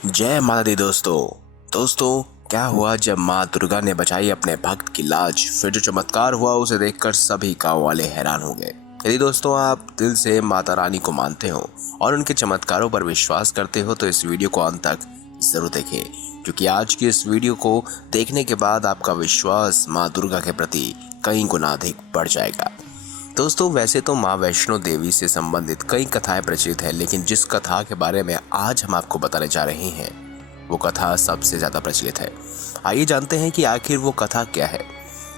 जय माता दी दोस्तों क्या हुआ जब माँ दुर्गा ने बचाई अपने भक्त की लाज। फिर जो चमत्कार हुआ उसे देखकर सभी गांव वाले हैरान हो गए। यदि दोस्तों आप दिल से माता रानी को मानते हो और उनके चमत्कारों पर विश्वास करते हो तो इस वीडियो को अंत तक जरूर देखें, क्योंकि आज की इस वीडियो को देखने के बाद आपका विश्वास माँ दुर्गा के प्रति कई गुना अधिक बढ़ जाएगा। दोस्तों वैसे तो माँ वैष्णो देवी से संबंधित कई कथाएं प्रचलित है, लेकिन जिस कथा के बारे में आज हम आपको बताने जा रहे हैं वो कथा सबसे ज्यादा प्रचलित है। आइए जानते हैं कि आखिर वो कथा क्या है।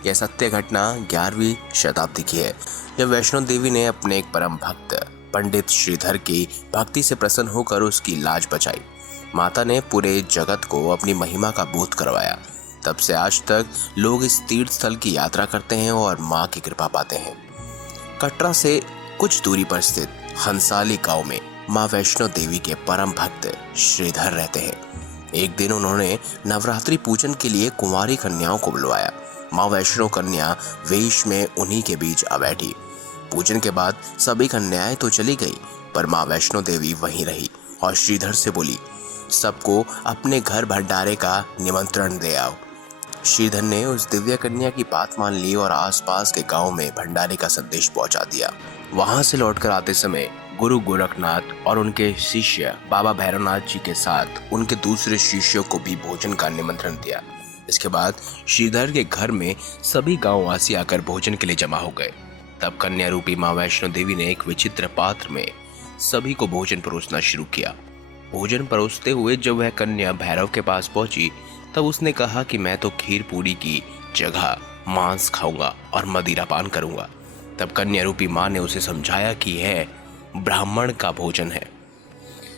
यह सत्य घटना 11वीं शताब्दी की है, जब वैष्णो देवी ने अपने एक परम भक्त पंडित श्रीधर की भक्ति से प्रसन्न होकर उसकी लाज बचाई। माता ने पूरे जगत को अपनी महिमा का बोध करवाया। तब से आज तक लोग इस तीर्थ स्थल की यात्रा करते हैं और माँ की कृपा पाते हैं। कटरा से कुछ दूरी पर स्थित हंसाली गांव में मां वैष्णो देवी के परम भक्त श्रीधर रहते हैं। एक दिन उन्होंने नवरात्रि पूजन के लिए कुंवारी कन्याओं को बुलवाया। मां वैष्णो कन्या वेश में उन्हीं के बीच आ बैठी। पूजन के बाद सभी कन्याएं तो चली गई, पर मां वैष्णो देवी वहीं रही और श्रीधर से बोली, सबको अपने घर भंडारे का निमंत्रण दे आओ। श्रीधर ने उस दिव्य कन्या की बात मान ली और आसपास के गांव में भंडारे का संदेश पहुंचा दिया। वहां से लौटकर आते समय गुरु गोरखनाथ और उनके शिष्य बाबा भैरवनाथ जी के साथ उनके दूसरे शिष्यों को भी भोजन का निमंत्रण दिया। इसके बाद श्रीधर के घर में सभी गांववासी आकर भोजन के लिए जमा हो गए। तब कन्या रूपी माँ वैष्णो देवी ने एक विचित्र पात्र में सभी को भोजन परोसना शुरू किया। भोजन परोसते हुए जब वह कन्या भैरव के पास पहुंची तब उसने कहा कि मैं तो खीर पूरी की जगह मांस खाऊंगा और मदिरा पान करूंगा। तब कन्या रूपी मां ने उसे समझाया कि यह ब्राह्मण का भोजन है,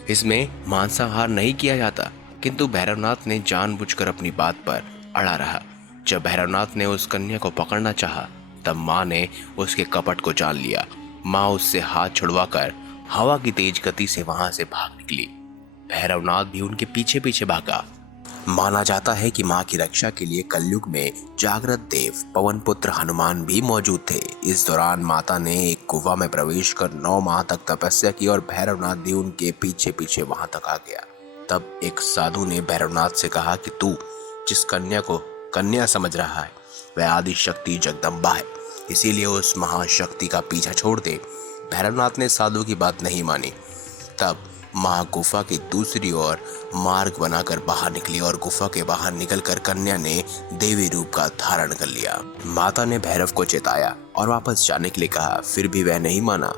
इसमें मांसाहार नहीं किया जाता। किंतु भैरवनाथ ने जानबूझकर अपनी बात पर अड़ा रहा। जब भैरवनाथ ने उस कन्या को पकड़ना चाहा तब मां ने उसके कपट को जान लिया। मां उससे हाथ छुड़वाकर हवा की तेज गति से वहां से भाग निकली। भैरवनाथ भी उनके पीछे पीछे भागा। माना जाता है कि मां की रक्षा के लिए कलयुग में जागृत देव पवन पुत्र हनुमान भी मौजूद थे। इस दौरान माता ने एक गुफा में प्रवेश कर 9 माह तक तपस्या की और भैरवनाथ भी उनके पीछे पीछे वहां तक आ गया। तब एक साधु ने भैरवनाथ से कहा कि तू जिस कन्या को कन्या समझ रहा है वह आदि शक्ति जगदम्बा है, इसीलिए उस महाशक्ति का पीछा छोड़ दे। भैरवनाथ ने साधु की बात नहीं मानी। तब माँ गुफा की दूसरी ओर मार्ग बनाकर बाहर निकली और गुफा के बाहर निकलकर कन्या ने देवी रूप का धारण कर लिया। माता ने भैरव को चेताया और वापस जाने के लिए कहा, फिर भी वह नहीं माना।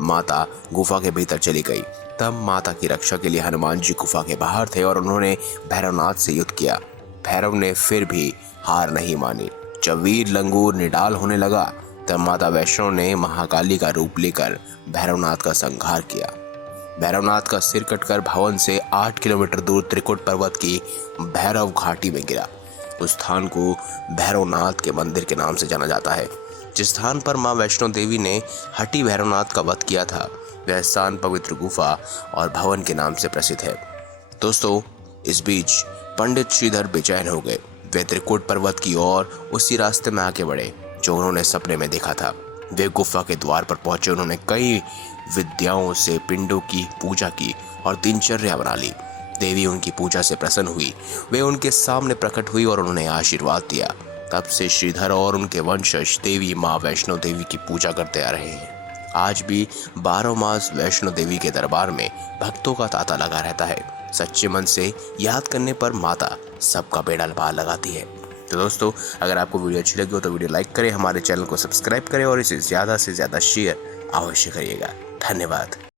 माता गुफा के भीतर चली गई। तब माता की रक्षा के लिए हनुमान जी गुफा के बाहर थे और उन्होंने भैरवनाथ से युद्ध किया। भैरव ने फिर भी हार नहीं मानी। जब वीर लंगूर निडाल होने लगा तब माता वैष्णो ने महाकाली का रूप लेकर भैरवनाथ का संहार किया। भैरवनाथ का सिर कटकर भवन से 8 किलोमीटर दूर त्रिकुट पर्वत की भैरव घाटी में गिरा। उस स्थान को भैरवनाथ के मंदिर के नाम से जाना जाता है। जिस स्थान पर मां वैष्णो देवी ने हटी भैरवनाथ का वध किया था वह स्थान पवित्र गुफा और भवन के नाम से प्रसिद्ध है। दोस्तों इस बीच पंडित श्रीधर बेचैन हो गए। वे त्रिकुट पर्वत की ओर उसी रास्ते में आगे बढ़े जो उन्होंने सपने में देखा था। वे गुफा के द्वार पर पहुंचे। उन्होंने कई विद्याओं से पिंडों की पूजा की और दिनचर्या बना ली। देवी उनकी पूजा से प्रसन्न हुई। वे उनके सामने प्रकट हुई और उन्होंने आशीर्वाद दिया। तब से श्रीधर और उनके वंशज देवी माँ वैष्णो देवी की पूजा करते आ रहे हैं। आज भी 12 मास वैष्णो देवी के दरबार में भक्तों का तांता लगा रहता है। सच्चे मन से याद करने पर माता सबका बेड़ा पार लगाती है। तो दोस्तों अगर आपको वीडियो अच्छी लगी हो तो वीडियो लाइक करें, हमारे चैनल को सब्सक्राइब करें और इसे ज़्यादा से ज़्यादा शेयर अवश्य करिएगा। धन्यवाद।